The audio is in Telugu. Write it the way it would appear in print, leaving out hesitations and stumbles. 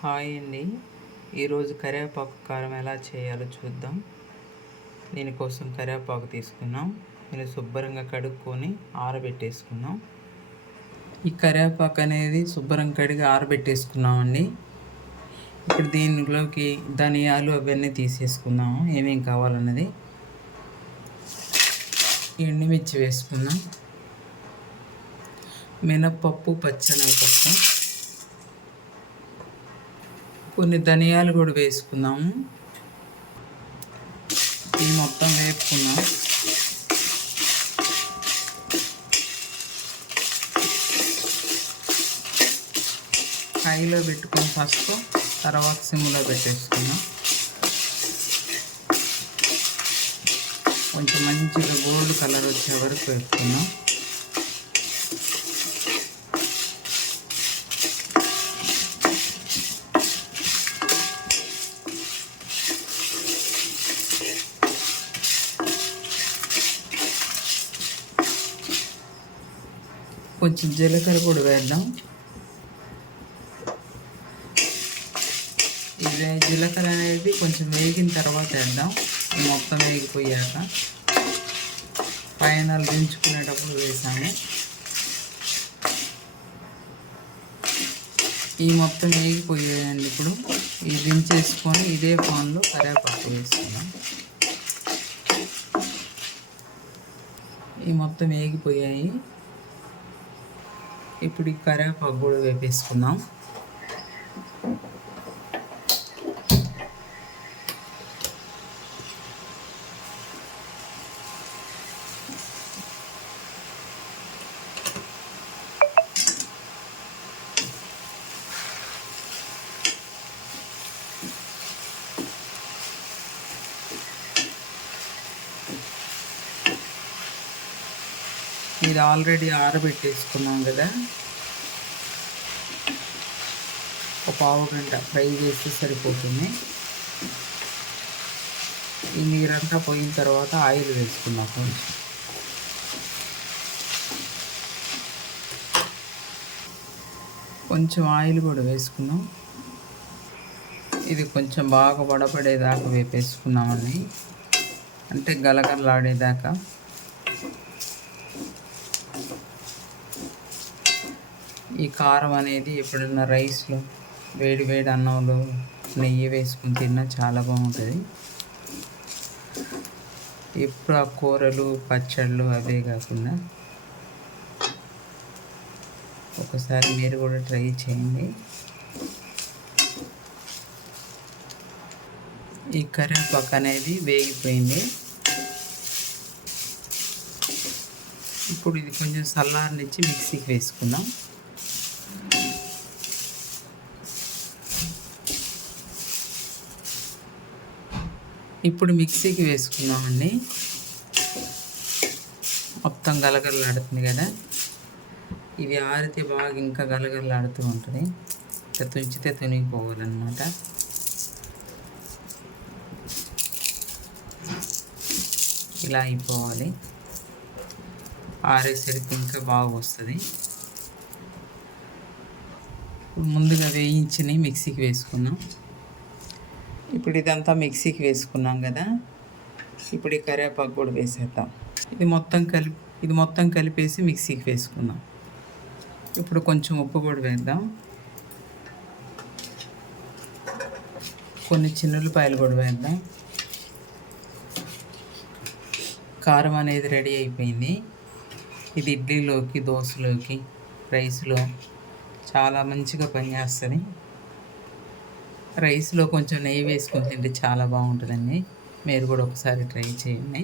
హాయ్ అండి. ఈరోజు కరివేపాకు కారం ఎలా చేయాలో చూద్దాం. దీనికోసం కరివేపాకు తీసుకున్నాం. దీన్ని శుభ్రంగా కడుక్కొని ఆరబెట్టేసుకున్నాం. ఈ కరివేపాకు అనేది శుభ్రంగా కడిగి ఆరబెట్టేసుకున్నామండి. ఇప్పుడు దీనిలోకి ధనియాలు అవన్నీ తీసేసుకుందాము, ఏమేం కావాలన్నది. ఎండుమిర్చి వేసుకున్నాం, మినప్పప్పు, పచ్చెనగపప్పు, కొన్ని ధనియాలు కూడా వేసుకుందాము. ఇది మొత్తం వేపుకున్నాం. హైలో పెట్టుకుని ఫస్ట్, తర్వాత సిమ్లో పెట్టేసుకున్నాం. కొంచెం మంచిగా గోల్డ్ కలర్ వచ్చే వరకు వేసుకున్నాం. కొంచెం జీలకర్ర కూడా వేద్దాం. ఇది జీలకర్ర అనేది కొంచెం వేగిన తర్వాత వేద్దాం. మొత్తం వేగిపోయాక ఫైనల్ దించుకునేటప్పుడు వేసాము. ఈ మొత్తం వేగిపోయాయండి. ఇప్పుడు ఇది దించేసుకొని ఇదే పాన్లో కరివేపాకు వేసుకున్నాం. ఈ మొత్తం వేగిపోయాయి. ఇప్పుడు ఈ కరివేపాకు కూడా వేపేసుకుందాం. ఇది ఆల్రెడీ ఆరబెట్టేసుకున్నాం కదా, ఒక పావు గంట ఫ్రై చేస్తే సరిపోతుంది. ఈ నీరంతా పోయిన తర్వాత ఆయిల్ వేసుకున్నాం. కొంచెం ఆయిల్ కూడా వేసుకున్నాం. ఇది కొంచెం బాగా వడపడేదాకా వేపేసుకున్నామని, అంటే గలగలలాడేదాకా. ఈ కారం అనేది ఎప్పుడన్నా రైస్లో, వేడి వేడి అన్నంలో నెయ్యి వేసుకుని తిన్నా చాలా బాగుంటుంది. ఎప్పుడు ఆ కూరలు, పచ్చళ్ళు అవే కాకుండా ఒకసారి మీరు కూడా ట్రై చేయండి. ఈ కరివేపాకు అనేది వేగిపోయింది. ఇప్పుడు ఇది కొంచెం చల్లారనిచ్చి మిక్సీకి వేసుకుందాం. ఇప్పుడు మిక్సీకి వేసుకుందామండి. మొత్తం గలగలలాడుతుంది కదా, ఇది ఆరితే బాగా ఇంకా గలగలలాడుతూ ఉంటుంది. ఇట్లా తుంచితే తునిగిపోవాలన్నమాట. ఇలా అయిపోవాలి. ఆరేసరికి ఇంకా బాగా వస్తుంది. ముందుగా వేయించి మిక్సీకి వేసుకున్నాం. ఇప్పుడు ఇదంతా మిక్సీకి వేసుకున్నాం కదా, ఇప్పుడు ఈ కరివేపాకు కూడా వేసేద్దాం. ఇది మొత్తం కలిపేసి మిక్సీకి వేసుకుందాం. ఇప్పుడు కొంచెం ఉప్పు కూడా వేద్దాం. కొన్ని చిన్నులపాయలు కూడా వేద్దాం. కారం అనేది రెడీ అయిపోయింది. ఇది ఇడ్లీలోకి, దోశలోకి, రైస్లో చాలా మంచిగా పనిచేస్తుంది. రైస్లో కొంచెం నెయ్యి వేసుకొని తింటే చాలా బాగుంటుందండి. మీరు కూడా ఒకసారి ట్రై చేయండి.